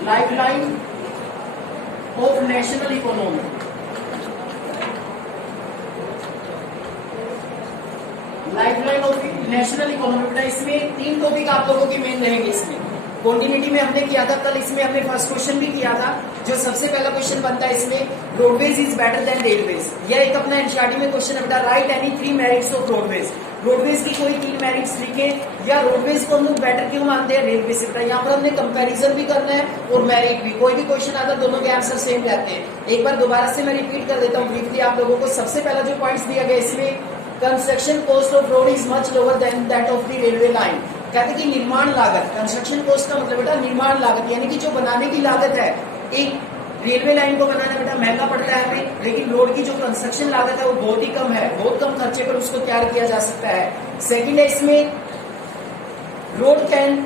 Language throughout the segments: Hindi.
Lifeline of national economy, lifeline of national economy. बेटा इसमें 3 टॉपिक आप लोगों के मेन रहेंगे। इसमें कॉन्टिन्यूटी में हमने किया था कल, इसमें हमने फर्स्ट क्वेश्चन भी किया था। जो सबसे पहला क्वेश्चन बनता है इसमें, roadways is better than railways. यह एक अपना एनसीईआरटी में क्वेश्चन है बेटा, right any 3 merits of roadways. Roadways की कोई 3 मेरिट्स लिखे, या रोडवेज को हम लोग बेटर क्यों मानते हैं रेलवे से। बेटा यहाँ पर हमने कंपैरिजन भी करना है और मेरिट भी। कोई भी क्वेश्चन आता है दोनों के आंसर सेम रहते हैं। एक बार दोबारा से मैं रिपीट कर देता हूँ ब्रीफली आप लोगों को। सबसे पहला जो पॉइंट्स दिया गया इसमें, construction cost of road is much lower than that of the railway line. कहते कि निर्माण लागत, कंस्ट्रक्शन कॉस्ट का मतलब बेटा निर्माण लागत, यानी कि जो बनाने की लागत है। एक रेलवे लाइन को बनाना बेटा महंगा पड़ता है हमें, लेकिन रोड की जो कंस्ट्रक्शन लागत है वो बहुत ही कम है, बहुत कम खर्चे पर उसको तैयार किया जा सकता है। सेकंड है इसमें, road can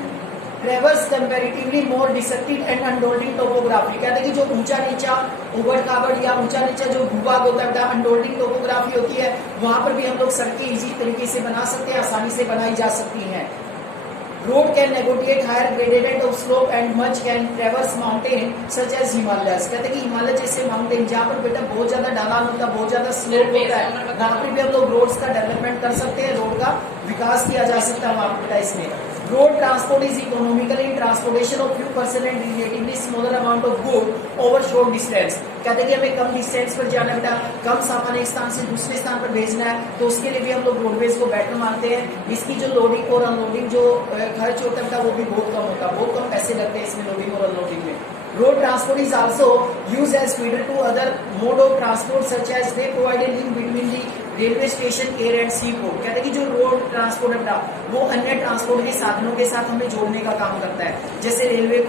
traverse comparatively more dissected and undulating topography. कहते हैं कि जो ऊंचा नीचा उबड़ खाबड़ या ऊंचा नीचा जो भूभाग होता है बेटा, अनडोल्डिंग टोपोग्राफी होती है, वहां पर भी हम लोग सड़कें इजी तरीके से बना सकते हैं, आसानी से बनाई जा सकती हैं। Road can negotiate higher graded of slope and much can traverse mountain such as Himalayas. कहते हैं कि हिमालय जैसे माउंटेन जहाँ पर बेटा बहुत ज्यादा ढलान होता है, बहुत ज्यादा स्लोप होता है, वहां पर भी हम लोग रोड्स का डेवलपमेंट कर सकते हैं, रोड का विकास किया जा सकता है वहां पर बेटा। इसमें road transport is economical in transportation of few person and relatively smaller amount of good over short distance. कहते हैं कि हमें कम डिस्टेंस पर जाना बेटा, कम सामान एक स्थान से दूसरे स्थान पर भेजना है, तो उसके लिए भी हम लोग रोडवेज को बेटर मानते हैं। इसकी जो लोडिंग और अनलोडिंग जो खर्च होता है वो भी बहुत कम होता है, बहुत कम पैसे लगते हैं इसमें लोडिंग और अनलोडिंग में। Road transport is also used as feeder to other mode of transport such as they provide a link between the railway station, air and sea port. कहते हैं कि जो रोड ट्रांसपोर्ट है बेटा वो अन्य ट्रांसपोर्ट के साधनों के साथ हमें जोड़ने का काम करता है। जैसे रेलवे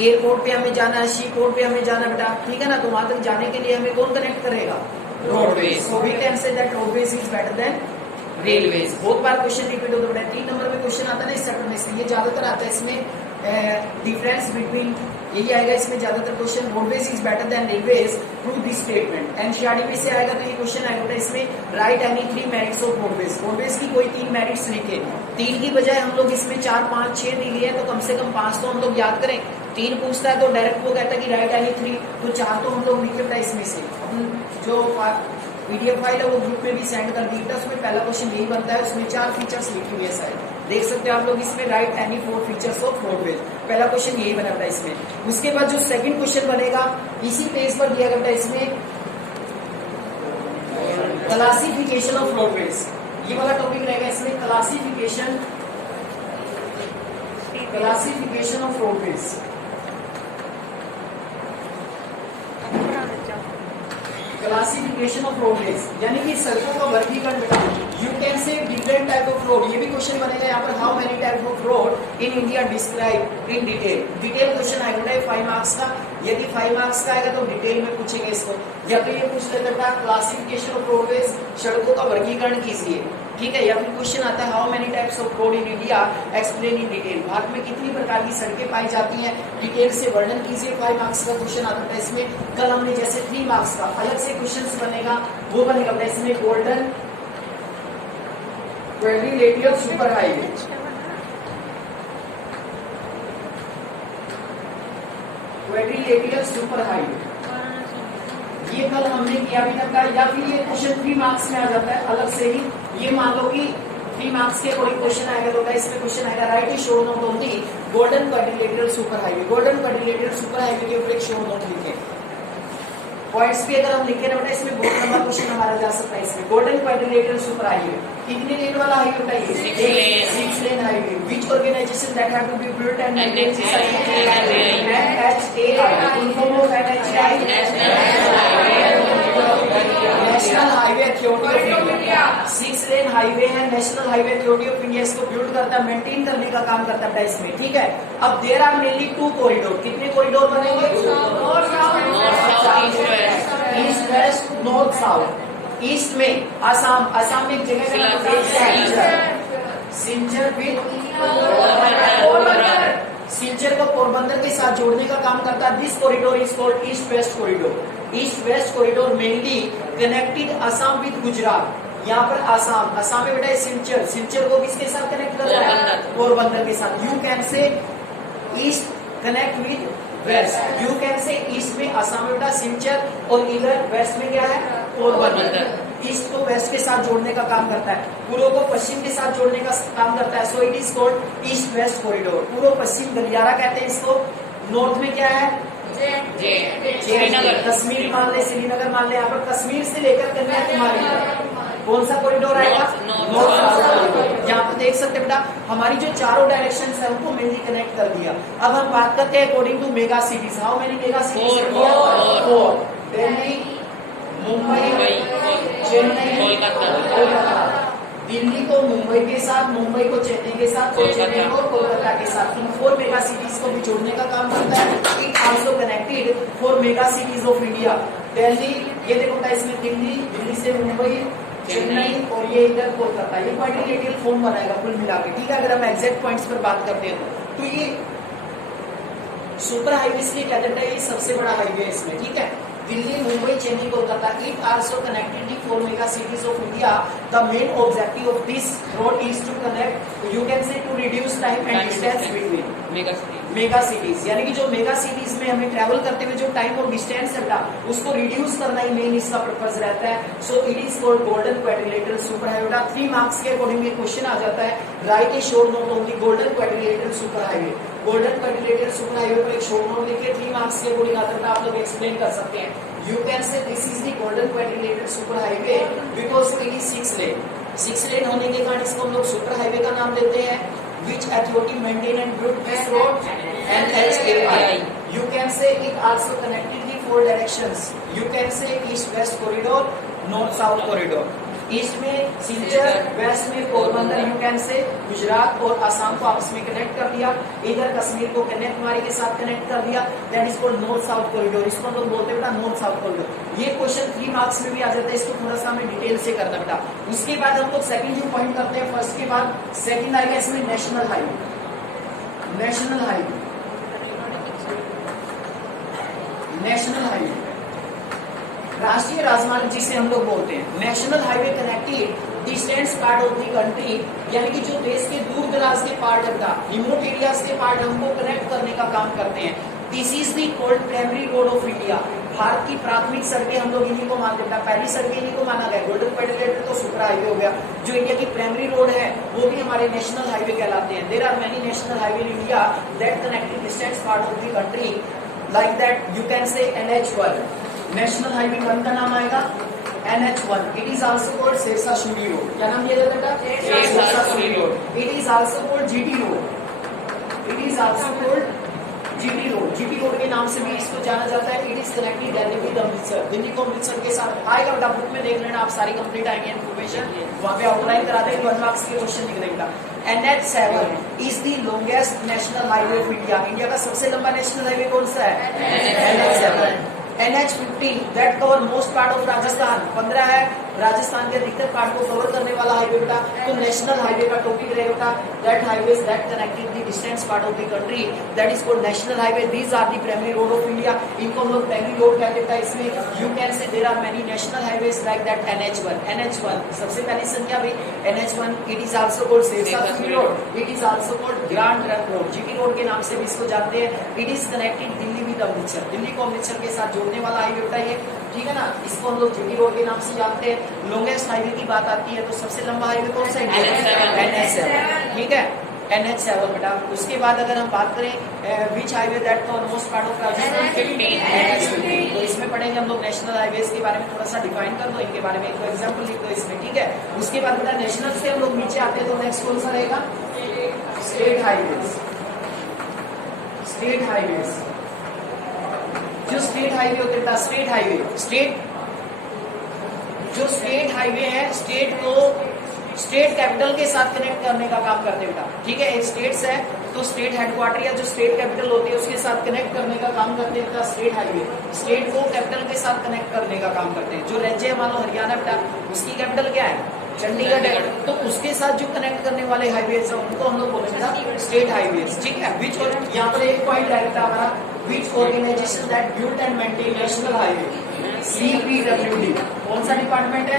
एयरपोर्ट पे हमें जाना है, सी पोर्ट पे हमें जाना बेटा, ठीक है ना, तो वहां तक जाने के लिए हमें कौन कनेक्ट करेगा, roadways. So we can say that roadways is better than railways. बहुत बार क्वेश्चन रिपीट होता है, 3 नंबर में क्वेश्चन आता है ना इस चैप्टर में, इसलिए ज्यादातर आता है इसमें डिफरेंस बिटवीन, यही आएगा इसमें ज्यादातर question, roadways is better than railways prove this statement. NCERT में से आएगा तो ये क्वेश्चन आएगा इसमें, right any 3 merits of roadways. Roadways की कोई 3 मेरिट्स लिखे, 3 की बजाय हम लोग इसमें 4, 5, 6 नहीं लिए, तो कम से कम 5 तो हम लोग याद करें। 3 पूछता है तो डायरेक्ट वो कहता है कि राइट एनी 3, तो 4 तो हम लोग लिखे बेटा इसमें से। जो पीडीएफ फाइल है वो ग्रुप में भी सेंड कर दी बेटा, उसमें पहला क्वेश्चन यही बनता है, उसमें 4 फीचर्स लिखी हुई है शायद, देख सकते हो आप लोग इसमें, right any 4 features of roadways. पहला क्वेश्चन यही बना था इसमें। उसके बाद जो सेकंड क्वेश्चन बनेगा इसी पेज पर दिया गया इसमें, क्लासिफिकेशन ऑफ रोडवेज, ये वाला टॉपिक रहेगा इसमें, classification of roadways. Classification of roadways यानी कि सड़कों का वर्गीकरण बेटा। यू कैन से डिफरेंट टाइप ऑफ रोड, ये भी क्वेश्चन बनेगा यहाँ पर, how many type of road in India describe in detail. Detail question आएगा बेटा 5 मार्क्स का, यदि 5 मार्क्स का आएगा तो डिटेल में पूछेंगे इसको। या तो ये पूछ लेते बेटा क्लासिफिकेशन ऑफ रोडवेज, सड़कों का वर्गीकरण कीजिए, ठीक है। या फिर क्वेश्चन आता है how many types of road in India explain in detail, Bharat में कितनी प्रकार की सड़कें पाई जाती हैं, डिटेल से वर्णन कीजिए। 5 मार्क्स का क्वेश्चन आता है इसमें। कल हमने जैसे 3 मार्क्स का अलग से क्वेश्चन बनेगा, वो बनेगा इसमें golden quadrilateral super highway, quadrilateral super highway, ये कल हमने किया अभी तक का। या फिर ये क्वेश्चन 3 मार्क्स में आ जाता है अलग से ही, ये मान लो कि 3 मार्क्स के कोई क्वेश्चन आएगा तो इसमें क्वेश्चन आएगा राइट ए शोर note on the golden quadrilateral super highway. Golden quadrilateral super highway के ऊपर एक शोर नोट लिखे, पॉइंट्स भी अगर हम लिखे ना बेटा इसमें बहुत लंबा क्वेश्चन हमारा जा सकता है इसमें। गोल्डन क्वाड्रिलेटरल सुपर हाईवे कितने लेन वाला हाईवे होता है, 6 lane highway. Which organisation that have to be built and maintain this highway, NHAI, full form of NHAI, national highway authority of India. 6 lane highway है, national highway authority of India इसको बिल्ड करता है, मेंटेन करने का काम करता है इसमें, ठीक है। अब देयर आर मेनली 2 कॉरिडोर, कितने कॉरिडोर बनेंगे, east west north south. East में आसाम, आसाम में एक जगह सिलचर विद सिलचर को पोरबंदर के साथ जोड़ने का काम करता है। This corridor is called east west corridor. East west corridor mainly connected Assam with Gujarat. यहाँ पर आसाम, आसाम में बेटा सिलचर, सिलचर को किसके साथ कनेक्ट कर रहा है, पोरबंदर के साथ। You can say east connect with west. You can say east में असम बेटा सिलचर, और इधर वेस्ट में क्या है पोरबंदर। ईस्ट को वेस्ट के साथ जोड़ने का काम करता है, पूर्व को पश्चिम के साथ जोड़ने का काम करता है। So it is called east west corridor. पूर्व पश्चिम गलियारा कहते हैं इसको। नॉर्थ में क्या है श्रीनगर, कश्मीर मान ले, श्रीनगर मान ले। यहाँ पर कश्मीर से लेकर कन्याकुमारी कौन सा कॉरिडोर आएगा? North south corridor. यहाँ पे देख सकते हैं बेटा हमारी जो चारों डायरेक्शन है उनको मेनली कनेक्ट कर दिया। अब हम बात करते हैं according to mega cities. How many mega cities? 4। Delhi, Mumbai, Chennai, Kolkata. Delhi को मुंबई के साथ, मुंबई को चेन्नई के साथ, और चेन्नई को कोलकाता के साथ। इन 4 मेगा सिटीज को भी जोड़ने का काम करता है। It also connected 4 mega cities of India. Delhi, ये देखो बेटा इसमें दिल्ली, दिल्ली से मुंबई, चेन्नई, और ये इधर कोलकाता। ये क्वाड्रिलेटरल फॉर्म बनाएगा कुल मिला के, ठीक है। अगर हम एग्जैक्ट पॉइंट्स पर बात करते हैं तो ये सुपर हाईवे इसलिए कहते हैं ये सबसे बड़ा हाईवे है इसमें, ठीक है। Delhi, Mumbai, Chennai, Kolkata. It also connected the 4 mega cities of India. The main objective of this road is to connect, you can say to reduce time and distance between mega cities. यानी कि जो मेगा सिटीज में हमें ट्रेवल करते हुए जो टाइम और डिस्टेंस है उसको रिड्यूस करना ही मेन इसका पर्पज रहता है। So it is called golden quadrilateral super highway. 3 marks के अकॉर्डिंग ये क्वेश्चन आ जाता है। Right A short note on the golden quadrilateral super highway. Golden quadrilateral super highway पर एक शॉर्ट नोट लिखिए। 3 मार्क्स के अकॉर्डिंग आता है, आप लोग एक्सप्लेन कर सकते हैं। You can say this is the golden quadrilateral super highway because it is 6 lane. 6 lane होने के कारण इसको हम लोग सुपर हाईवे का नाम देते हैं। Which authority maintain and build this road? NHAI. You can say it also connected the 4 directions. You can say east-west corridor, north-south corridor. East में सिलचर, वेस्ट में पोरबंदर, यू कैन से गुजरात और आसाम को आपस में कनेक्ट कर दिया। इधर कश्मीर को कन्याकुमारी के साथ कनेक्ट कर दिया। That is called north south corridor. इसको हम लोग बोलते हैं बेटा नॉर्थ साउथ कॉरिडोर। ये क्वेश्चन 3 मार्क्स में भी आ जाता है, इसको थोड़ा सा हमें डिटेल से करना बेटा। उसके बाद हम लोग सेकंड जो पॉइंट करते हैं, फर्स्ट के बाद सेकंड आएगा इसमें national highway. National highway, national highway राष्ट्रीय राजमार्ग जिसे हम लोग बोलते हैं। National highway connected distance part of the country, यानी कि जो देश के दूर दराज के पार्ट है, रिमोट एरियाज के पार्ट हमको कनेक्ट करने का काम करते हैं। This is the called primary road of India. Bharat की प्राथमिक सड़कें हम लोग इन्हीं को मानते हैं। पहली सड़कें इन्हीं को माना गया। गोल्डन क्वाड्रिलेटरल तो सुपर हाईवे हो गया। जो इंडिया की प्राइमरी रोड है वो भी हमारे नेशनल हाईवे कहलाते हैं। There are many national highway in India that connected distance part of the country, like that you can say NH1। National highway 1 का नाम आएगा NH1। It is also called Sher Shah Suri road. क्या नाम दिया जाता है? Sher Shah Suri road. It is also called GT road. It is also called GT road. GT road के नाम से भी इसको जाना जाता है। It is connected Delhi with Amritsar. Delhi को अमृतसर के साथ आएगा बेटा, बुक में देख लेना आप, सारी कंप्लीट आएंगे इन्फॉर्मेशन। वहां पे आउटलाइन करा देंगे, 1 मार्क्स के क्वेश्चन लिख देगा। NH7 is the longest national highway of India. India का सबसे लंबा नेशनल हाईवे कौन सा है? NH7। NH15 that cover most part of Rajasthan. 15 है राजस्थान के अधिकतर पार्ट को कवर करने वाला हाईवे बेटा। तो नेशनल हाईवे का टॉपिक रहेगा बेटा that highways that connected the distance part of the country, that is called national highway. These are the primary road of India. इनको हम लोग प्राइमरी रोड कहते हैं। इसमें you can say there are many national highways like that NH1 सबसे पहली संख्या भी NH1। It is also called Sher Shah Suri road. It is also called grand trunk road. GT road के नाम से भी इसको जानते हैं। It is connected Delhi with Amritsar. Delhi को अमृतसर के साथ जोड़ने वाला हाईवे बेटा ये, ठीक है ना। इसको हम लोग GT रोड के नाम से जानते हैं। लॉन्गेस्ट हाईवे की बात आती है तो सबसे लंबा हाईवे कौन सा है? NH7, ठीक है। NH7 बेटा। उसके बाद अगर हम बात करें which highway that cover most part of Rajasthan, NH15। तो इसमें पढ़ेंगे हम लोग नेशनल हाईवेज के बारे में, थोड़ा सा डिफाइन कर दो इनके बारे में, एक एग्जाम्पल लिख दो इसमें, ठीक है। उसके बाद बेटा नेशनल से हम लोग नीचे आते हैं तो नेक्स्ट कौन सा रहेगा? State highways. स्टेट हाईवेज, जो स्टेट हाईवे होते हैं, स्टेट हाईवे, स्टेट जो स्टेट हाईवे है स्टेट को स्टेट कैपिटल के साथ कनेक्ट करने का काम करते हैं बेटा, ठीक है। एक स्टेट्स है तो स्टेट हेडक्वार्टर या जो स्टेट कैपिटल होती है उसके साथ कनेक्ट करने का काम करते हैं बेटा स्टेट हाईवे। स्टेट को कैपिटल के साथ कनेक्ट करने का काम करते हैं। जो राज्य है मान लो हरियाणा बेटा, उसकी कैपिटल क्या है? चंडीगढ़ है, तो उसके साथ जो कनेक्ट करने वाले हाईवेज है उनको हम लोग बोलेंगे स्टेट हाईवेज, ठीक है। विच, यहाँ पर एक पॉइंट डायरेक्ट आ रहा, which organisation that build and maintain national highway, CPWD। कौन सा डिपार्टमेंट है?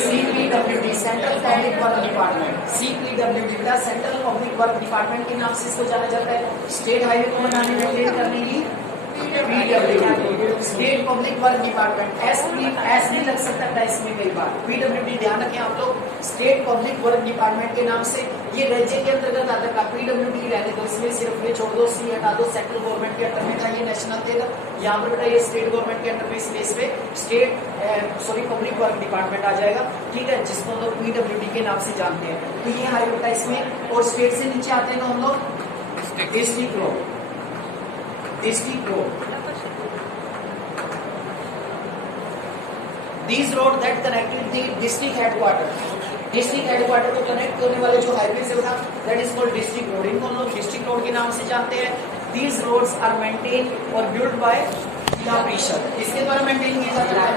CPWD, central public work department. CPWD का सेंट्रल पब्लिक वर्क डिपार्टमेंट के नाम से इसको जाना जाता है। स्टेट हाईवे को बनाने मेंटेन करने की PWD, state public work department. S भी लग सकता है इसमें कई बार। PWD ध्यान रखें आप लोग, स्टेट पब्लिक वर्क डिपार्टमेंट के नाम से ये राज्य के अंतर्गत आता है। PWD रहने दो, इसमें सिर्फ ये छोड़ दो, सी हटा दो, सेंट्रल गवर्नमेंट के अंडर में था, ये नेशनल थे। यहाँ पर बेटा ये स्टेट गवर्नमेंट के अंडर में, इसलिए इस पे स्टेट पब्लिक वर्क डिपार्टमेंट आ जाएगा, ठीक है, जिसको हम लोग PWD के नाम से जानते हैं। तो ये हाईवे होता है इसमें। और स्टेट से नीचे आते हैं हम लोग district road, district road. These road that connected the district headquarter, district headquarter को कनेक्ट करने वाले जो हाईवे से होता है that is called district road. इनको हम लोग डिस्ट्रिक्ट रोड के नाम से जानते हैं। दीज रोड्स आर मेंटेन और बिल्ड बाय जिला परिषद। इसके द्वारा मेंटेन किया जाता है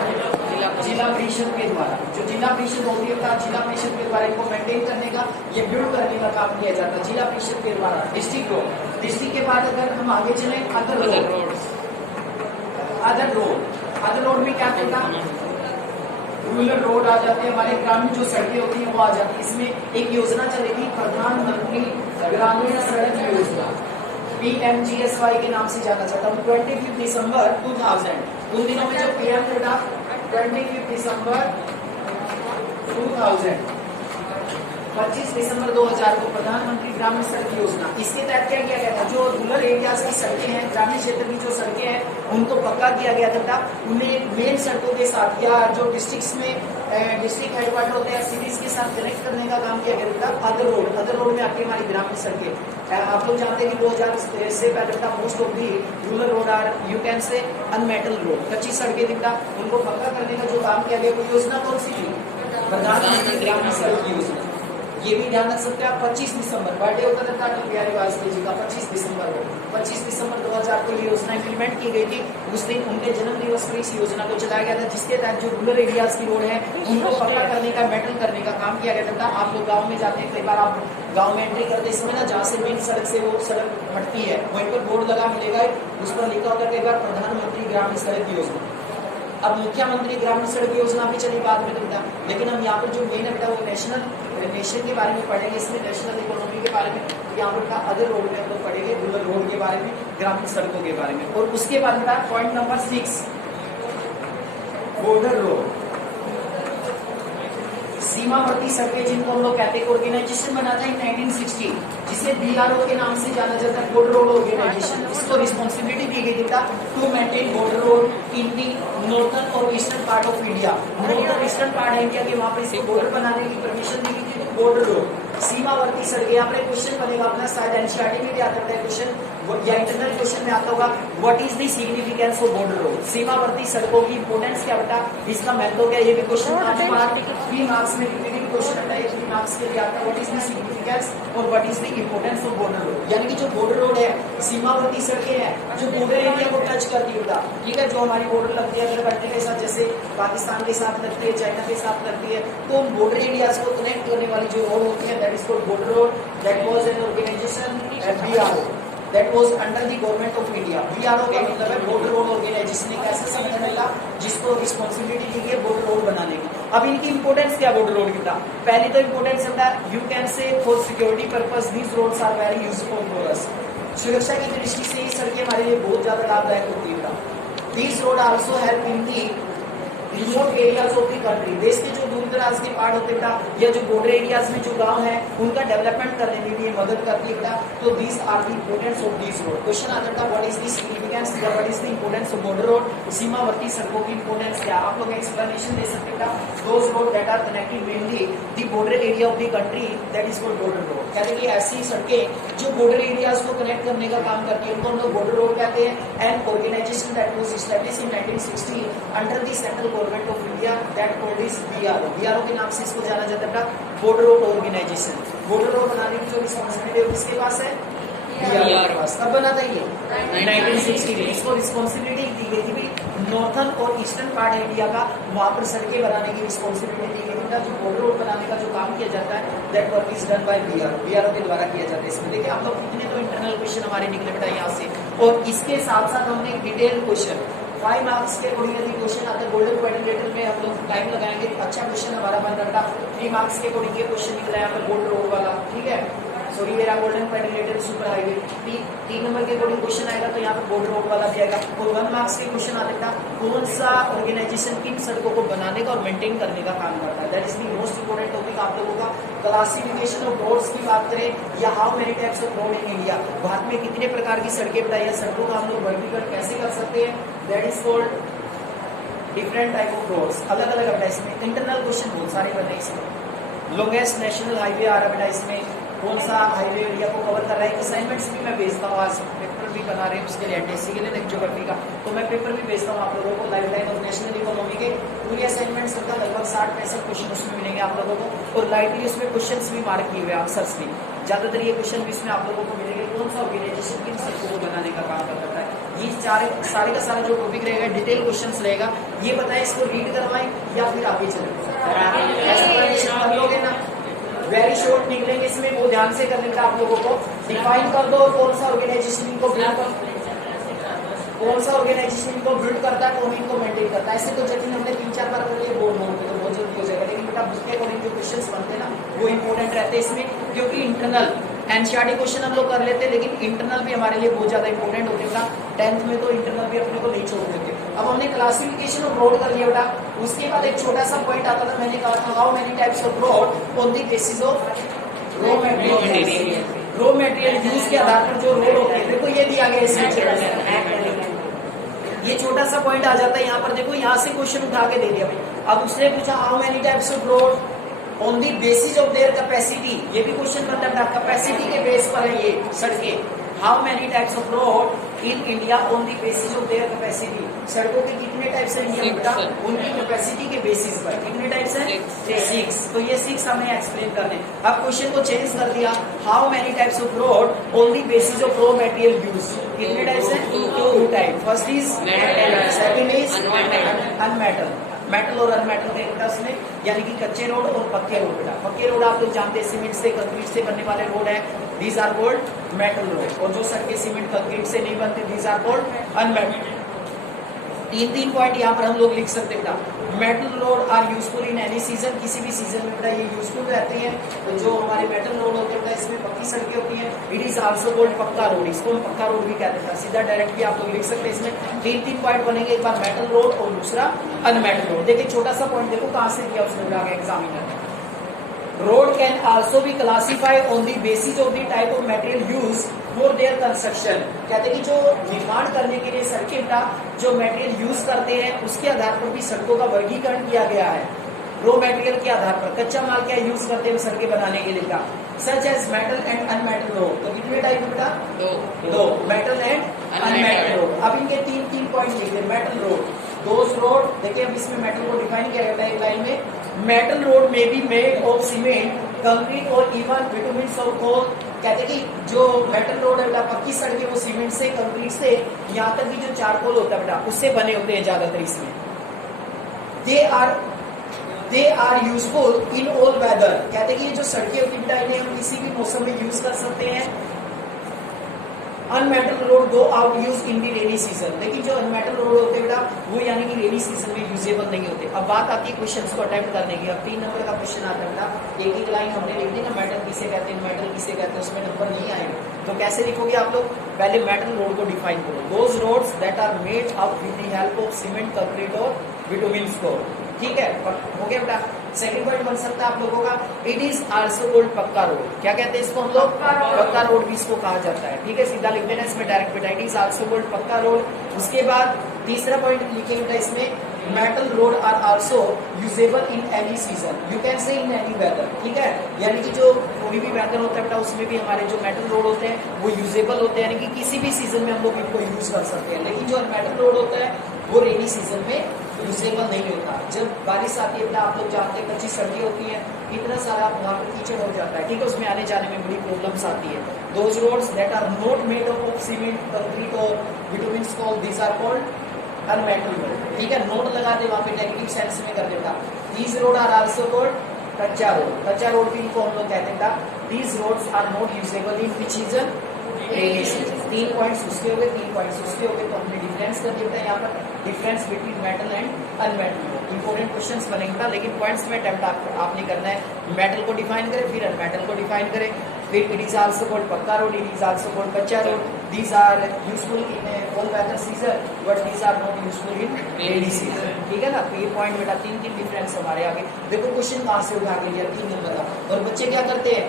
जिला परिषद के द्वारा। जो जिला परिषद होती है, जिला परिषद के द्वारा इनको मेंटेन करने का, ये बिल्ड करने का काम किया जाता है जिला परिषद के द्वारा। District road. डिस्ट्रिक्ट के बाद अगर हम आगे चले, other road, other road, other road में क्या कहता है? रूरल रोड आ जाते हैं, हमारे ग्रामीण जो सड़कें होती हैं वो आ जाती है। इसमें एक योजना चलेगी, प्रधानमंत्री ग्रामीण सड़क योजना, PMGSY के नाम से जाना जाता है। 25 दिसंबर 2000, उन दिनों में जब PM था 25 दिसंबर 2000, 25 दिसंबर 2000 को प्रधानमंत्री ग्रामीण सड़क योजना। इसके तहत क्या किया गया था? जो रूरल एरियाज की सड़कें हैं, ग्रामीण क्षेत्र की जो सड़कें हैं, उनको पक्का किया गया था। उन्हें मेन सड़कों के साथ या जो डिस्ट्रिक्ट्स में डिस्ट्रिक्ट हेडक्वार्टर होते हैं, सिटीज के साथ कनेक्ट करने का काम किया गया था। अदर रोड, अदर रोड में आती हमारी ग्रामीण सड़कें। आप लोग जानते हैं कि 2000 से पहले था most of the rural road are you can say unmetalled road, कच्ची सड़कें दिखता, उनको पक्का करने का जो काम किया गया वो योजना कौन सी थी? प्रधानमंत्री ग्रामीण सड़क योजना। ये भी ध्यान रख सकते हैं आप। 25 दिसंबर बर्थडे होता था अटल बिहारी वाजपेयी जी का, 25 दिसंबर को, 25 दिसंबर 2000 को ये योजना इंप्लीमेंट की गई थी। उस दिन उनके जन्म दिवस पर इस योजना को चलाया गया था, जिसके तहत जो रूरल एरियाज की रोड है उनको पक्का करने का, मेटल करने का काम किया गया था। आप लोग गाँव में जाते हैं, कई बार आप गाँव में एंट्री करते समय ना, जहाँ से मेन सड़क से वो सड़क हटती है वहीं पर बोर्ड लगा मिलेगा, उस पर लिखा होगा कई बार प्रधानमंत्री ग्रामीण सड़क योजना। अब मुख्यमंत्री ग्रामीण सड़क योजना भी चली बाद में तो, लेकिन हम यहाँ पर जो मेन है वो नेशन के बारे में पढ़ेंगे, इसमें नेशनल इकोनॉमी के बारे में। यहाँ पर का अदर रोड में हम लोग पढ़ेंगे रूरल रोड के बारे में, ग्रामीण सड़कों के बारे में। और उसके बाद में पॉइंट नंबर 6, बॉर्डर रोड, सीमावर्ती सड़कें, जिनको हम लोग कहते हैं। ऑर्गेनाइजेशन बना था 1960, जिसे BRO के नाम से जाना जाता है, बॉर्डर रोड ऑर्गेनाइजेशन। इसको रिस्पॉन्सिबिलिटी दी गई थी to maintain border road in the northern और eastern part of India. Northern eastern part है इंडिया के, वहां पर इसे बॉर्डर बनाने की परमिशन दी गई थी। बॉर्डर रोड, सीमावर्ती सड़कें। यहाँ पर क्वेश्चन बनेगा अपना, शायद NCERT में भी आता है क्वेश्चन या इंटरनल क्वेश्चन में आता होगा, what is the significance of border road? सीमावर्ती सड़कों की इंपोर्टेंस क्या बेटा, इसका महत्व क्या? ये भी क्वेश्चन 3 मार्क्स में क्वेश्चन आता है, 3 मार्क्स के लिए आता है। व्हाट इज द सिग्निफिकेंस और what is the importance of border road? यानी कि जो बॉर्डर रोड है, सीमावर्ती सड़कें हैं जो बॉर्डर एरिया को टच करती है, ठीक है, जो हमारी बॉर्डर लगती है अदर कंट्री के साथ, जैसे पाकिस्तान के साथ लगती है, चाइना के साथ लगती है, तो उन बॉर्डर एरियाज को कनेक्ट करने वाली जो रोड होती है that is called border road. That was an organisation BRO, that was under the government of India। BRO का मतलब है बॉर्डर रोड ऑर्गेनाइजेशन, एक ऐसा संगठन था जिसको रिस्पॉन्सिबिलिटी दी गई बॉर्डर रोड बनाने की। अब इनकी इंपोर्टेंस क्या बॉर्डर रोड की था? पहले तो इंपोर्टेंस होता है, you can say for security purpose these roads are very useful for us. सुरक्षा की दृष्टि से ये सड़कें हमारे लिए बहुत ज्यादा लाभदायक होती है। These road also help in the remote areas of the country. देश के जो दूर दराज के पार्ट होते हैं या जो बॉर्डर एरियाज में जो गांव है उनका डेवलपमेंट करने में भी मदद करती है। तो these are the importance of these road. Question आ जाता है व्हाट इज द सिग्निफिकेंस या what is the importance of border road? सीमावर्ती सड़कों की इंपोर्टेंस क्या? आप लोग एक्सप्लेनेशन दे सकते हैं। Those road that are connecting mainly the border area of the country that is called border road. कहते हैं कि ऐसी सड़कें जो बॉर्डर एरियाज को कनेक्ट करने का काम करती है उनको हम लोग बॉर्डर रोड कहते हैं। And organisation that was established in 1960 under the central government of India that called is BRO। BRO के नाम से इसको जाना जाता है border road organisation. Border road बनाने की जो रिस्पॉन्सिबिलिटी किसके पास है? BRO के पास। कब बना था ये? 1960 में। इसको रिस्पॉन्सिबिलिटी दी गई थी नॉर्थन और ईस्टर्न पार्ट है इंडिया का, वहां पर सड़कें बनाने की रिस्पॉन्सिबिलिटी दी गई है। जो बॉर्डर रोड बनाने का जो काम किया जाता है that work is done by BRO के द्वारा किया जाता है। इसमें देखिए आप लोग कितने तो इंटरनल क्वेश्चन हमारे निकले बेटा यहाँ से, और इसके साथ साथ हमने डिटेल क्वेश्चन 5 मार्क्स के अकॉर्डिंग यदि क्वेश्चन आते हैं गोल्डन क्वाड्रिलेटरल में हम लोग टाइम लगाएंगे। अच्छा क्वेश्चन हमारा बन रहा था 3 मार्क्स के अकॉर्डिंग ये क्वेश्चन निकला है यहाँ पर गोल्ड रोड वाला, ठीक है। सॉरी मेरा golden quadrilateral super highway 3 number के अकॉर्डिंग क्वेश्चन आएगा तो यहाँ पर गोल्ड रोड वाला भी आएगा। और 1 मार्क्स के क्वेश्चन आते था कौन सा ऑर्गेनाइजेशन किन सड़कों को बनाने का और मेंटेन करने का काम करता है। That is the most important topic आप लोगों का। क्लासिफिकेशन ऑफ रोड्स की बात करें या how many types of road in India, Bharat में कितने प्रकार की सड़कें बताई है, सड़कों का हम लोग वर्गीकरण कैसे कर सकते हैं, that is called different type of roads. अलग अलग बेटा इसमें इंटरनल क्वेश्चन बहुत सारे बने इसमें। लॉन्गेस्ट नेशनल हाईवे आ रहा बेटा इसमें, कौन सा हाईवे एरिया को कवर कर रहा है। असाइनमेंट्स भी मैं भेजता हूँ, आज पेपर भी बना रहे हैं उसके लिए एनटीएससी के लिए ज्योग्राफी का, तो मैं पेपर भी भेजता हूँ आप लोगों को। लाइफलाइन ऑफ नेशनल इकोनॉमी के पूरी असाइनमेंट्स का लगभग 60-65 क्वेश्चन उसमें मिलेंगे आप लोगों को, और लाइटली उसमें क्वेश्चन भी मार्क किए हुए आंसर्स भी। ज्यादातर ये क्वेश्चन भी इसमें आप लोगों को मिलेंगे, कौन सा ऑर्गेनाइजेशन किन सड़कों को बनाने का काम करता है। ये सारे का सारा जो टॉपिक रहेगा डिटेल क्वेश्चंस रहेगा। ये बताएं इसको रीड करवाएं या फिर आगे चले लोगे ना, वेरी शॉर्ट निकलेंगे इसमें, वो ध्यान से कर लेता आप लोगों को। डिफाइन कर दो कौन सा ऑर्गेनाइजेशन इनको बिल्ड करता है, कौन इनको मेंटेन करता है। ऐसे तो जटिल हमने 3-4 बार कर लिए बोर्ड मोड पे तो बहुत जल्दी हो जाएगा, लेकिन बेटा बुक के अकॉर्डिंग जो क्वेश्चंस बनते हैं ना वो इंपॉर्टेंट रहते हैं इसमें, क्योंकि इंटरनल एनसीईआरटी क्वेश्चन हम लोग कर लेते हैं लेकिन इंटरनल भी हमारे लिए बहुत ज्यादा इंपॉर्टेंट होते हैं। 10th में तो इंटरनल भी अपने को नहीं छोड़ देते। अब हमने क्लासिफिकेशन ऑफ रोड कर लिया बेटा, उसके बाद एक छोटा सा पॉइंट आता था, मैंने कहा था how many types of road on the basis of raw material. Raw material use के आधार पर जो रोड होते हैं, देखो ये दिया गया इसमें, ये छोटा सा पॉइंट आ जाता है यहाँ पर। देखो यहाँ से क्वेश्चन उठा के दे दिया भाई। अब उसने पूछा how many types of road on the basis of their capacity, ये भी क्वेश्चन बनता है कैपेसिटी के बेस पर है ये सड़कें। How many types of road in India on the basis of their capacity, सड़कों के कितने टाइप्स है इंडिया में, उनकी कैपेसिटी के बेसिस पर कितने टाइप्स है 6। तो ये 6 हमें एक्सप्लेन करने। अब क्वेश्चन को चेंज कर दिया, how many types of road on the basis of raw material use, कितने टाइप्स है 2 type. First is metal, second is unmetalled. Metal और अनमेटल के इंटर्स में यानी कि कच्चे रोड और पक्के रोड बेटा। पक्के रोड आप लोग जानते हैं सीमेंट से कंक्रीट से बनने वाले रोड है, these are called metal road. और जो सड़कें सीमेंट कंक्रीट से नहीं बनते these are called unmetal. 3 point यहाँ पर हम लोग लिख सकते हैं बेटा। Metal road are useful in any season, किसी भी सीजन में बेटा ये यूजफुल रहते हैं। तो जो हमारे मेटल रोड होते हैं बेटा इसमें पक्की सड़कें होती हैं। इट इज आल्सो कॉल्ड पक्का रोड, इसको हम पक्का रोड भी कहते हैं। सीधा डायरेक्ट भी आप लोग लिख सकते हैं। इसमें 3 पॉइंट बनेंगे, एक बार मेटल रोड और दूसरा अनमेटल रोड। देखिए छोटा सा पॉइंट देखो कहाँ से दिया उसने आगे examiner. Road can also be classified on the basis of the type of material use for their construction. कहते हैं कि जो निर्माण करने के लिए सड़कें का जो मटेरियल यूज करते हैं उसके आधार पर भी सड़कों का वर्गीकरण किया गया है। रॉ मटेरियल के आधार पर कच्चा माल क्या यूज करते हैं सड़कें बनाने के लिए का, such as metal and unmetal road. तो कितने टाइप है बेटा 2 मेटल एंड अनमेटल रोड। अब इनके 3 पॉइंट लिखे। मेटल रोड, दोज रोड, देखिए अब इसमें मेटल को डिफाइन किया गया है एक लाइन में। मेटल रोड में be made of cement, concrete और इवन बिटुमिन ऑफ कोल। कहते कि जो मेटल रोड है बेटा पक्की सड़कें वो सीमेंट से कंक्रीट से यहाँ तक कि जो चारकोल होता है बेटा उससे बने होते हैं ज्यादातर इसमें। They are useful in all weather. कहते कि ये जो सड़कें होती है बेटा इन्हें हम किसी भी मौसम में यूज कर सकते हैं। Unmetalled road go out use in the rainy season, लेकिन जो अनमेटल रोड होते हैं बेटा वो यानी कि रेनी सीजन में यूजेबल नहीं होते। अब बात आती है क्वेश्चंस को अटेम्प्ट करने की। अब 3 नंबर का क्वेश्चन आता है बेटा, एक लाइन हमने लिख दी ना, मेटल किसे कहते हैं मेटल किसे कहते हैं, उसमें नंबर नहीं आएगा। तो कैसे लिखोगे आप लोग, पहले मेटल रोड को डिफाइन करो। Those roads that are made up with the help of cement, concrete और बिटुमिन को। ठीक है, हो गया बेटा। सेकंड पॉइंट बन सकता है आप लोगों का, इट इज आल्सो कॉल्ड पक्का रोड। क्या कहते हैं इसको हम लोग, पक्का रोड भी इसको कहा जाता है। ठीक है, सीधा लिख देना इसमें डायरेक्ट बेटा, इट इज आल्सो कॉल्ड पक्का रोड। उसके बाद तीसरा पॉइंट लिखेंगे इसमें, metal road are also usable in any season, you can say in any weather. ठीक है, यानी कि जो कोई भी वेदर होता है बेटा उसमें भी हमारे जो मेटल रोड होते हैं वो यूजेबल होते हैं, यानी कि किसी भी सीजन में हम लोग इनको यूज कर सकते हैं। लेकिन जो मेटल रोड होता है वो रेनी सीजन में यूजेबल नहीं होता। जब बारिश आती है बेटा आप लोग जानते हैं कच्ची सड़कें होती हैं, इतना सारा वहाँ पर कीचड़ हो जाता है। ठीक है, उसमें आने जाने में बड़ी प्रॉब्लम्स आती है। Those roads that are not made of cement, concrete और bitumen called, these are called unmetalled road. ठीक है, नोट लगा दे वहां पे, नेगेटिव सेंस में कर देता। These road are also called कच्चा रोड। कच्चा रोड भी इनको हम लोग कहते हैं। These roads are not usable in which region, rainy season. 3 points उसके हो गए, 3 पॉइंट्स उसके हो गए, तो हमने डिफरेंस कर दिया था यहाँ पर, difference between metal and unmetal road. Important questions बनेगा, लेकिन पॉइंट्स में अटेम्प्ट आपने करना है। मेटल को डिफाइन करें, फिर अनमेटल को डिफाइन करें, फिर इट इज आल्सो कॉल्ड पक्का road, it is also called कच्चा road. These are useful in all weather season, but these are not useful in rainy season. ठीक है ना, तो ये पॉइंट बेटा 3 डिफरेंस हमारे आगे। देखो क्वेश्चन कहाँ से उठा के लिया, 3 नंबर का। और बच्चे क्या करते हैं,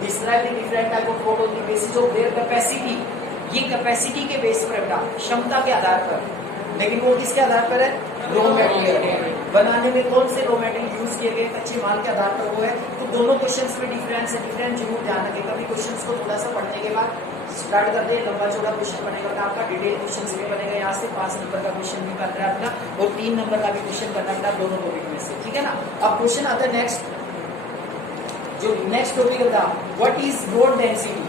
describe the different type of road on the basis of their capacity. ये कैपेसिटी के बेस पर बेटा, क्षमता के आधार पर, लेकिन वो किसके आधार पर है, रॉ मटेरियल बनाने में कौन से रॉ मटेरियल यूज किए गए, कच्चे माल के आधार पर वो है। तो दोनों क्वेश्चंस में डिफरेंस है, डिफरेंस जरूर ध्यान रखें। कभी क्वेश्चंस को थोड़ा सा पढ़ने के बाद स्टार्ट कर दे, लंबा चौड़ा क्वेश्चन बनेगा तो आपका डिटेल क्वेश्चन भी बनेगा। यहाँ से 5 नंबर का क्वेश्चन भी बन रहा है अपना, और 3 नंबर का भी क्वेश्चन करना है दोनों टॉपिक में से। ठीक है ना, अब क्वेश्चन आता है नेक्स्ट, जो नेक्स्ट टॉपिक होता है, what is road density.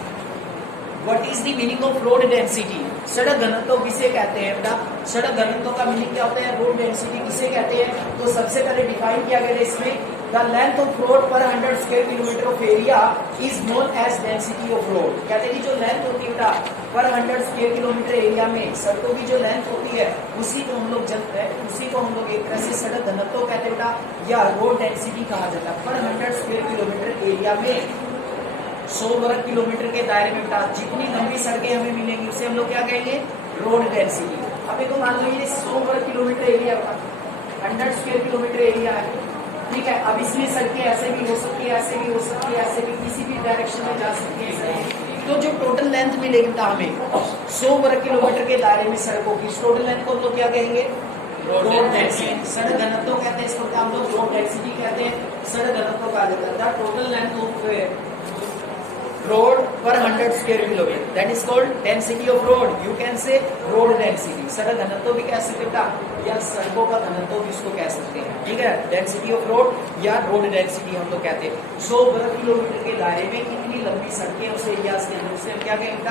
What is the meaning of road density. सड़क घनत्व किसे कहते हैं बेटा, सड़क घनत्व का मीनिंग क्या होता है, रोड डेंसिटी किसे कहते हैं। तो सबसे पहले डिफाइन किया गया है इसमें, द लेंथ ऑफ रोड पर 100 square kilometre of area is known as density of road. कहते हैं कि जो लेंथ होती है बेटा पर 100 स्क्वायर किलोमीटर एरिया में, सड़कों की जो लेंथ होती है उसी को हम लोग जानते हैं, उसी को हम लोग एक तरह से सड़क घनत्व कहते हैं बेटा, या रोड डेंसिटी कहा जाता है। पर 100 स्क्वायर किलोमीटर एरिया में 100 वर्ग किलोमीटर के दायरे में बेटा जितनी लंबी सड़कें हमें मिलेंगी उसे हम लोग क्या कहेंगे, रोड डेंसिटी। अब देखो मान लो ये 100 वर्ग किलोमीटर एरिया का 100 स्क्वायर किलोमीटर एरिया है। ठीक है, अब इसमें सड़कें ऐसे भी हो सकती है, ऐसे भी हो सकती है, ऐसे भी किसी भी डायरेक्शन में जा सकती है। तो जो टोटल लेंथ मिलेगी बेटा हमें 100 वर्ग किलोमीटर के दायरे में सड़कों की, टोटल लेंथ को हम लोग क्या कहेंगे, रोड डेंसिटी। सड़क घनत्व कहते हैं इसको, क्या हम लोग रोड डेंसिटी कहते हैं, सड़क घनत्व कहा जाता है। टोटल लेंथ ऑफ रोड पर 100 square kilometre, that is called density of road. You can से रोड डेंसिटी। सड़क घनत्व भी कह सकते हैं या सड़कों का घनत्व भी उसको कह सकते हैं। ठीक है, डेंसिटी ऑफ रोड या रोड डेंसिटी हम लोग कहते हैं। 100 वर्ग किलोमीटर के दायरे में कितनी लंबी सड़कें उस एरिया के अंदर, उसे हम क्या कहेंगे,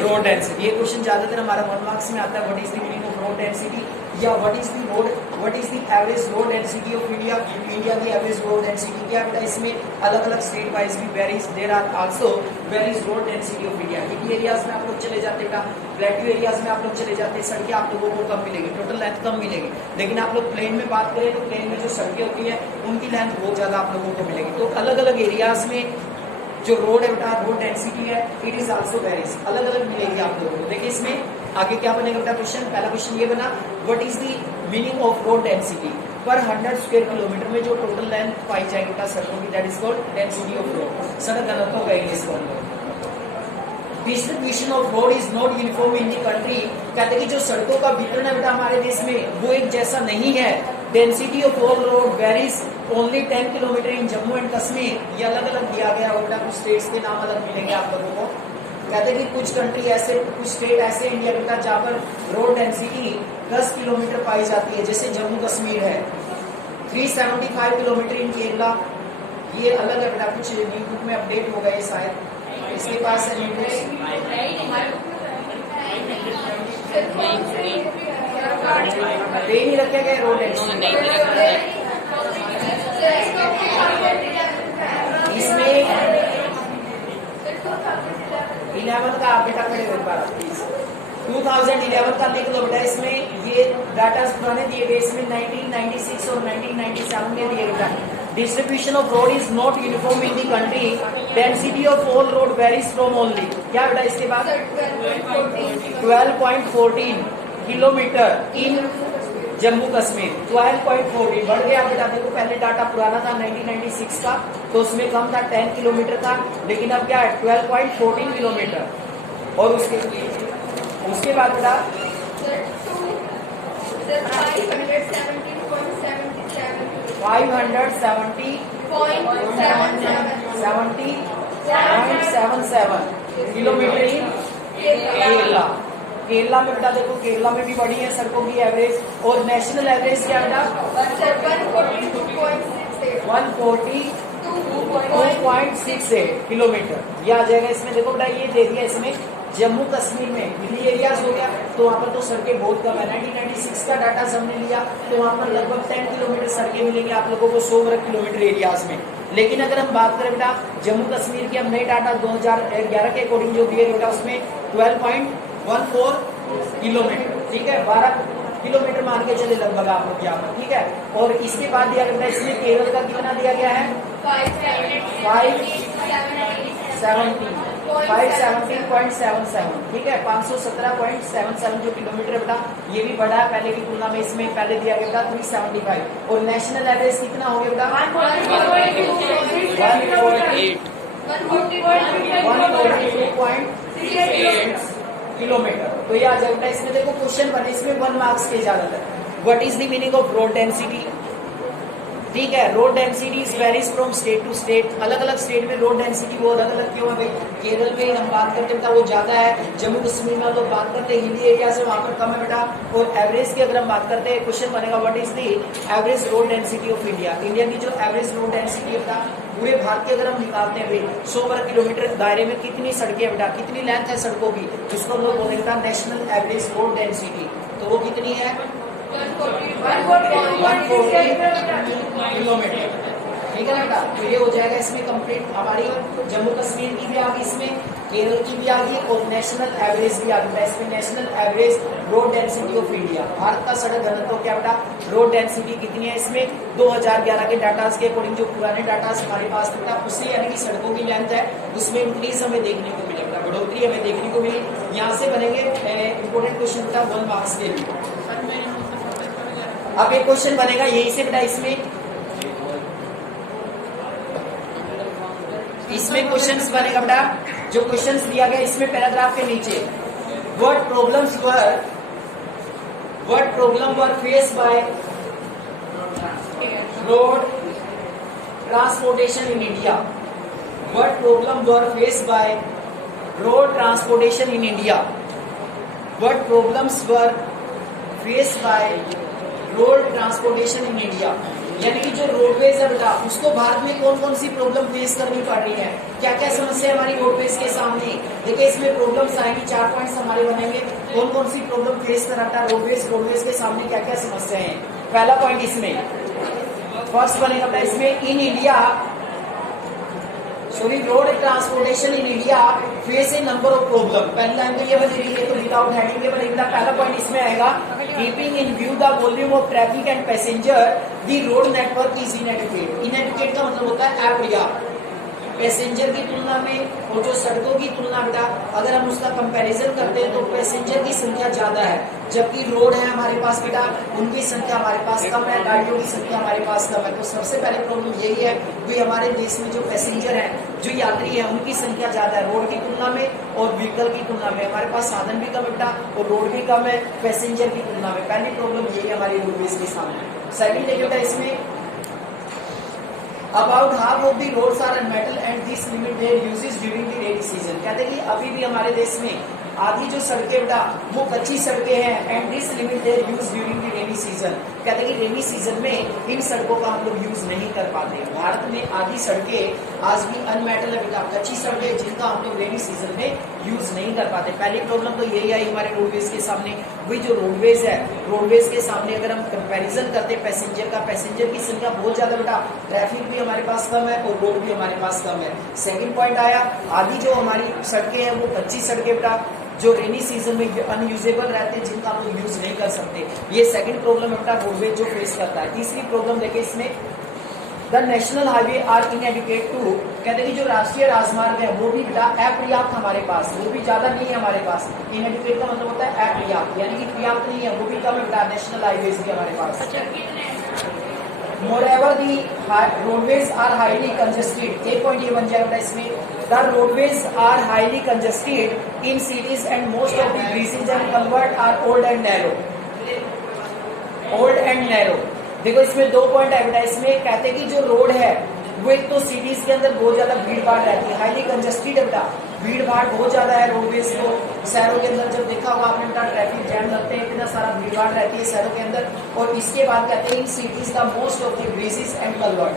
रोड डेंसिटी। ये क्वेश्चन ज्यादातर हमारा 1 मार्क्स में आता है, what is the meaning of road density, या what is the road, what is the average road density of India. India की एवरेज रोड डेंसिटी क्या है, इसमें अलग अलग स्टेट वाइज भी varies, there are also varies road density of India. Hilly areas में आप लोग चले जाते हैं, प्लेट्यू एरियाज में आप लोग चले जाते हैं, सड़कें आप लोगों को कम मिलेगी, टोटल लेंथ कम मिलेगी। लेकिन आप लोग प्लेन में बात करें तो प्लेन में जो सड़कें होती है उनकी लेंथ बहुत ज्यादा आप लोगों को मिलेगी। तो अलग अलग एरियाज में जो रोड है बेटा, रोड डेंसिटी है, इट इज आल्सो वेरीज, अलग अलग मिलेगी आप लोगों को। देखिए इसमें आगे क्या बनेगा बेटा क्वेश्चन, पहला क्वेश्चन ये बना, what is the meaning of road density. पर 100 स्क्वायर किलोमीटर में जो टोटल लेंथ पाई जाएगी बेटा सड़कों की, that is called density of road. सड़क घनत्व कहेंगे इसको हम लोग। Distribution of road is not uniform in the country. कहते हैं कि जो सड़कों का वितरण है बेटा हमारे देश में वो एक जैसा नहीं है। Density of all road varies only 10 kilometre in Jammu and Kashmir. ये अलग अलग दिया गया होगा, कुछ स्टेट्स के नाम अलग मिलेंगे आप लोगों को। कहते हैं कि कुछ कंट्री ऐसे, कुछ स्टेट ऐसे इंडिया में जहाँ पर रोड डेंसिटी 10 किलोमीटर पाई जाती है, जैसे जम्मू कश्मीर है। 375 किलोमीटर इन केरला, ये अलग है बेटा, कुछ न्यू बुक में अपडेट हो गए शायद, इसके पास है नहीं रखे गए रोड डेंसिटी। इसमें 11 का आप बेटा खड़े हो पा रहा प्लीज, 2011 का लिख लो बेटा। इसमें ये डाटा पुराने दिए गए, इसमें 1996 और 1997 में दिए गए। Distribution of road is not uniform in the country, density of all road varies from only, क्या बेटा इसके बाद 12.14 किलोमीटर इन जम्मू कश्मीर। 12.14 बढ़ गया बेटा, देखो पहले डाटा पुराना था 1996 का, तो उसमें कम था, 10 किलोमीटर था, लेकिन अब क्या है 12.14 किलोमीटर। और उसके बाद बेटा 570.77 किलोमीटर इन केरला। केरला में बेटा देखो, केरला में भी बढ़ी है सड़कों की एवरेज, और नेशनल एवरेज क्या बेटा 142.68 किलोमीटर। ये आ जाएगा इसमें, देखो बेटा ये दे दिया इसमें जम्मू कश्मीर में हिली एरियाज हो गया, तो वहां पर तो सड़कें बहुत कम है। 1996 का डाटा हमने लिया तो वहां पर लगभग 10 किलोमीटर सड़कें मिलेंगी आप लोगों को 100 वर्ग किलोमीटर एरियाज में। लेकिन अगर हम बात करें बेटा जम्मू कश्मीर के, हम नए डाटा 2011 के अकॉर्डिंग जो दिए बेटा उसमें 12.14 किलोमीटर, ठीक है, 12 किलोमीटर मान के चले लगभग आप लोग यहाँ पर, ठीक है। और इसके बाद दिया गया इसमें केरल का कितना दिया गया है 570.77, ठीक है, 517.77 जो किलोमीटर बेटा ये भी बढ़ा है पहले की तुलना में। इसमें पहले दिया गया था 375 और नेशनल एवरेज कितना हो गया बेटा 142.38 किलोमीटर। तो ये आ जाएगा इसमें। देखो क्वेश्चन बने इसमें 1 मार्क्स के ज्यादातर। What is the meaning of road density, ठीक है। Road density is varies from state to state, अलग अलग स्टेट में रोड डेंसिटी वो अलग अलग क्यों है भाई। केरल में हम बात करते हैं वो ज्यादा है, जम्मू कश्मीर में लोग बात करते हैं हिली एरिया से वहां पर कम है बेटा। और एवरेज की अगर हम बात करते हैं क्वेश्चन बनेगा what is the average road density of India. India की जो एवरेज रोड डेंसिटी है बेटा पूरे भारत के अगर हम निकालते हैं भाई 100 वर्ग किलोमीटर दायरे में कितनी सड़कें है बेटा, कितनी लेंथ है सड़कों की, जिसको हम लोग बोलेंगे बेटा नेशनल एवरेज रोड डेंसिटी। तो वो कितनी है 140 किलोमीटर, ठीक है बेटा। तो ये हो जाएगा इसमें कंप्लीट हमारी जम्मू कश्मीर की भी आ गई, इसमें केरल की भी आ गई और नेशनल एवरेज भी आ गई। इसमें national average road density of India, Bharat का सड़क घनत्व क्या बेटा रोड डेंसिटी कितनी है इसमें 2011 के डाटा के अकॉर्डिंग जो पुराने डाटा हमारे पास बेटा उससे यानी कि सड़कों की लेंथ है उसमें इंक्रीज हमें देखने को मिले बेटा, बढ़ोतरी हमें देखने को मिली। यहाँ से बनेंगे इंपोर्टेंट क्वेश्चन बेटा 1 मार्क्स के लिए। अब एक क्वेश्चन बनेगा यही से बेटा इसमें क्वेश्चंस बनेगा बेटा जो क्वेश्चंस दिया गया इसमें पैराग्राफ के नीचे what problem were face by road transportation in India, what problem were face by road transportation in India, what problems were face by road transportation in India. यानी कि जो रोडवेज है बेटा उसको भारत में कौन कौन सी प्रॉब्लम फेस करनी पड़ रही है, क्या क्या समस्या हमारी रोडवेज के सामने। देखिए इसमें प्रॉब्लम्स आएंगी, 4 पॉइंट्स हमारे बनेंगे कौन कौन सी प्रॉब्लम फेस कराता है रोडवेज के सामने क्या क्या समस्या है। पहला पॉइंट इसमें फर्स्ट बनेगा बेटा इसमें in India road transportation in India face A number of problem. पहली लाइन तो ये बनेगी तो विदाउट हेडिंग के बनेगा। पहला पॉइंट इसमें आएगा keeping in view the volume of traffic and passenger the road network is इनएडिक्वेट। इनएडिक्वेट का मतलब होता है अपर्याप्त, पैसेंजर की तुलना में और जो सड़कों की तुलना बेटा अगर हम उसका कंपैरिजन करते हैं तो पैसेंजर की संख्या ज्यादा है, जबकि रोड है हमारे पास बेटा उनकी संख्या हमारे पास कम है, गाड़ियों की संख्या हमारे पास कम है। तो सबसे पहले प्रॉब्लम यही है कि हमारे देश में जो पैसेंजर है जो यात्री है उनकी संख्या ज्यादा है रोड की तुलना में और व्हीकल की तुलना में। हमारे पास साधन भी कम है बेटा और रोड भी कम है पैसेंजर की तुलना में। पहली प्रॉब्लम यही है हमारी रोडवेज के सामने। सेकंड देखिएगा इसमें About half of the roads are on metal and this limit their uses during the rainy season। कहते हैं कि अभी भी हमारे देश में आधी जो सड़कें बेटा वो कच्ची सड़कें हैं and this limit their use during the rainy season. कहते हैं कि रेनी सीजन में इन सड़कों का हम लोग यूज नहीं कर पाते। भारत में आधी सड़कें आज भी अनमेटल है बेटा, कच्ची सड़कें जिनका हम लोग रेनी सीजन में यूज नहीं कर पाते। पहली प्रॉब्लम तो यही आई हमारे रोडवेज के सामने। वही जो रोडवेज है रोडवेज के सामने अगर हम कंपैरिजन करते हैं पैसेंजर की संख्या बहुत ज्यादा बेटा, ट्रैफिक भी हमारे पास कम है और रोड भी हमारे पास कम है। सेकंड पॉइंट आया आधी जो हमारी सड़कें हैं वो कच्ची सड़कें बेटा जो रेनी सीजन में अनयूजेबल रहते हैं जिनका हम लोग यूज नहीं कर सकते। ये सेकंड प्रॉब्लम बेटा रोडवेज जो फेस करता है। तीसरी प्रॉब्लम देखिए इसमें the national highway are inadequate too. कहते हैं कि जो राष्ट्रीय राजमार्ग है वो भी बेटा अपर्याप्त हमारे पास, वो भी ज्यादा नहीं है हमारे पास। इनएडिक्वेट का मतलब होता है अपर्याप्त यानी कि पर्याप्त नहीं है, वो भी कम है बेटा। नेशनल हाईवेज भी हमारे पास। Moreover, the roadways are highly congested। एक पॉइंट ये बन जाएगा इसमें the roadways are highly congested in cities and most of the bridges and culverts are old and narrow। देखो इसमें 2 पॉइंट है बेटा। इसमें कहते हैं कि जो रोड है वो एक तो सिटीज के अंदर बहुत ज्यादा भीड़ भाड़ रहती है, हाईली कंजेस्टेड है बेटा, भीड़ भाड़ बहुत ज्यादा है रोडवेज को। शहरों के अंदर जब देखा होगा आपने बेटा ट्रैफिक जैम लगते हैं, इतना सारा भीड़ भाड़ रहती है शहरों के अंदर। और इसके बाद कहते हैं इन सिटीज का most of the bridges and culvert,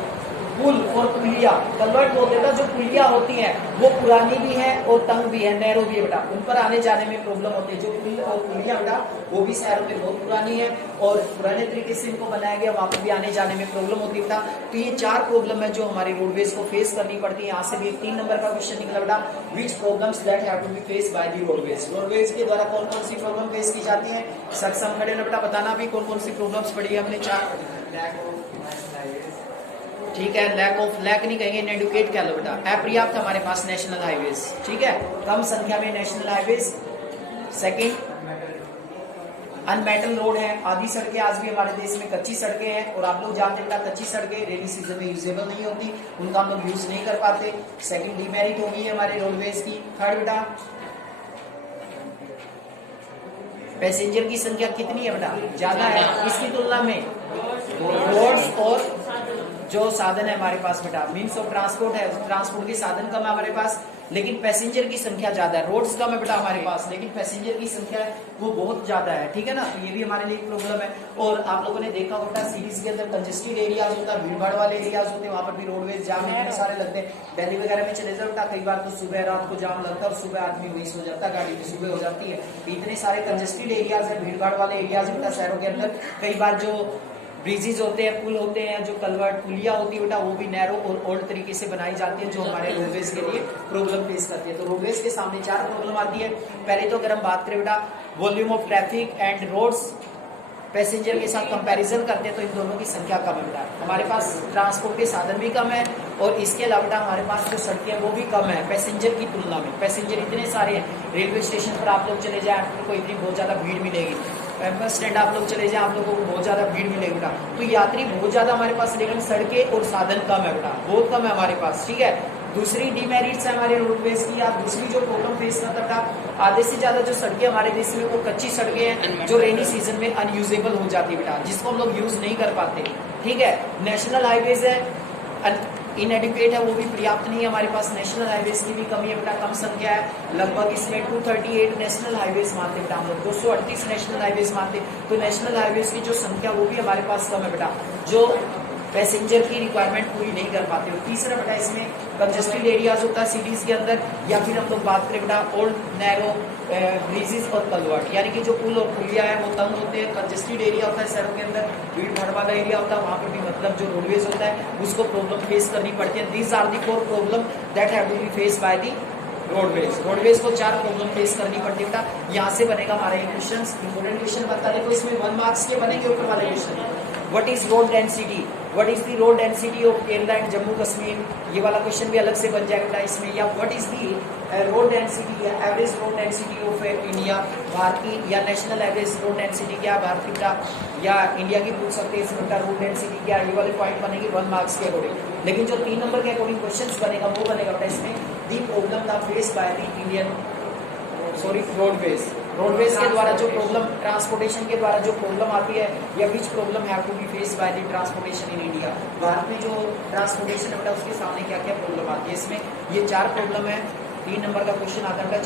पुल और पुलिया, कलवर्ट बोलते हैं जो पुलिया होती हैं वो पुरानी भी है और तंग भी है, नैरो भी है बेटा, उन पर आने जाने में प्रॉब्लम होती है। जो पुल और पुलिया बेटा वो भी शहरों में बहुत पुरानी है और पुराने तरीके से इनको बनाया गया, वहां पर भी आने जाने में प्रॉब्लम होती है बेटा। तो ये 4 प्रॉब्लम है जो हमारी रोडवेज को फेस करनी पड़ती है। यहाँ से भी एक 3 नंबर का क्वेश्चन निकला बेटा, which problems that have to be face by the roadways. Roadways के द्वारा कौन कौन सी प्रॉब्लम फेस की जाती है, सक्षम खड़े ना बेटा बताना भी कौन कौन सी प्रॉब्लम्स पड़ी है हमने 4। ठीक है, लैक नहीं कहेंगे, इनएडुकेट कह लो बेटा। अपर्याप्त हमारे पास नेशनल हाईवेज, ठीक है, कम संख्या में national highways. Second, unmetalled road है, आधी सड़कें आज भी हमारे देश में कच्ची सड़कें हैं और आप लोग जानते हैं कच्ची सड़कें रेनी सीजन में यूजेबल नहीं होती, उनका हम लोग यूज नहीं कर पाते। सेकंड, डिमेरिट होगी हमारे रोडवेज की। थर्ड बेटा, पैसेंजर की संख्या कितनी है बेटा, ज्यादा है, इसकी तुलना में रोड्स और जो साधन है हमारे पास बेटा, मीन्स ऑफ ट्रांसपोर्ट है, ट्रांसपोर्ट के साधन कम है हमारे पास लेकिन पैसेंजर की संख्या ज्यादा है। रोड्स कम है बेटा हमारे पास लेकिन पैसेंजर की संख्या वो बहुत ज्यादा है, ठीक है ना। तो ये भी हमारे लिए एक प्रॉब्लम है। और आप लोगों ने देखा होगा सिटीज के अंदर कंजेस्टेड एरियाज होता है, भीड़ भाड़ वाले एरियाज होते हैं, वहां पर भी रोडवेज जाम इतने सारे लगते हैं। दिल्ली वगैरह में चले जाओ बेटा, कई बार तो सुबह रात को जाम लगता है और सुबह आदमी वही सो जाता है, गाड़ी की सुबह हो जाती है। इतने सारे कंजेस्टेड एरियाज है, भीड़ भाड़ वाले एरियाज बेटा शहरों के अंदर। कई बार जो ब्रिजेज होते हैं, पुल होते हैं, जो कलवर्ट पुलिया होती है बेटा वो भी नैरो और ओल्ड तरीके से बनाई जाती है जो हमारे रोडवेज के लिए प्रॉब्लम फेस करती है। तो रोडवेज के सामने 4 प्रॉब्लम आती है। पहले तो अगर हम बात करें बेटा volume of traffic and roads passenger के साथ कंपैरिजन करते हैं तो इन दोनों की संख्या कम है बेटा। हमारे पास ट्रांसपोर्ट के साधन भी कम है और इसके अलावा बेटा हमारे पास जो सड़कें हैं वो भी कम है पैसेंजर की तुलना में। पैसेंजर इतने सारे हैं, रेलवे स्टेशन पर आप लोग चले जाए आपको इतनी बहुत ज्यादा भीड़ मिलेगी, बस स्टैंड आप लोग चले जाए आप लोगों को बहुत ज्यादा भीड़ मिलेगी बेटा। तो यात्री बहुत ज्यादा हमारे पास लेकिन सड़कें और साधन कम है बेटा, बहुत कम है हमारे पास, ठीक है। दूसरी डिमेरिट्स है हमारे रोडवेज की, या दूसरी जो प्रॉब्लम फेस करता बेटा, आधे से ज्यादा जो सड़कें हमारे देश में वो कच्ची सड़कें हैं जो रेनी सीजन में अनयूजेबल हो जाती है बेटा, जिसको हम लोग यूज नहीं कर पाते, ठीक है। नेशनल हाईवेज है इनएडिक्वेट है, वो भी पर्याप्त नहीं है हमारे पास। नेशनल हाईवेज की भी कमी है बेटा, कम संख्या है, लगभग इसमें 238 नेशनल हाईवेज मानते बेटा हम लोग, 238 नेशनल हाईवेज मानते। तो नेशनल हाईवेज की जो संख्या वो भी हमारे पास कम है बेटा, जो पैसेंजर की रिक्वायरमेंट पूरी नहीं कर पाते। और तीसरा बेटा इसमें कंजेस्टेड एरियाज होता है सिटीज के अंदर, या फिर हम लोग बात करें बेटा ओल्ड नैरो ब्रिजेस और कलवर्ट, यानी कि जो पुल और पुलिया है वो तंग होते हैं। कंजेस्टेड एरिया होता है शहरों के अंदर, भीड़ भाड़ वाला एरिया होता है, वहां पर भी मतलब जो रोडवेज होता है उसको प्रॉब्लम फेस करनी पड़ती है। These are the 4 problem that have to be face by the roadways. Roadways को 4 प्रॉब्लम फेस करनी पड़ती है बेटा। यहाँ से बनेगा हमारा ये क्वेश्चन, इंपोर्टेंट क्वेश्चन बता देखो, इसमें 1 मार्क्स के बनेंगे ऊपर वाले question. What is road density, what is the road density of Kerala and Jammu Kashmir, ये वाला क्वेश्चन भी अलग से बन जाएगा बेटा इसमें। या what is the road density या average road density of India, Bharat की, या नेशनल एवरेज रोड डेंसिटी क्या भारत की बेटा, या इंडिया की पूछ सकते हैं इसमें बेटा रोड डेंसिटी क्या, ये वाले पॉइंट बनेंगे 1 मार्क्स के अकॉर्डिंग। लेकिन जो 3 नंबर के अकॉर्डिंग क्वेश्चन बनेगा वो बनेगा बेटा इसमें the problem the face by the Indian roadways. Roadways के द्वारा जो प्रॉब्लम, ट्रांसपोर्टेशन के द्वारा जो प्रॉब्लम आती है, या which problem have to be face by the transportation in India, Bharat में जो ट्रांसपोर्टेशन है बेटा उसके सामने क्या क्या प्रॉब्लम आती है। इसमें ये 4 प्रॉब्लम है, 3 नंबर का क्वेश्चन आता है बेटा।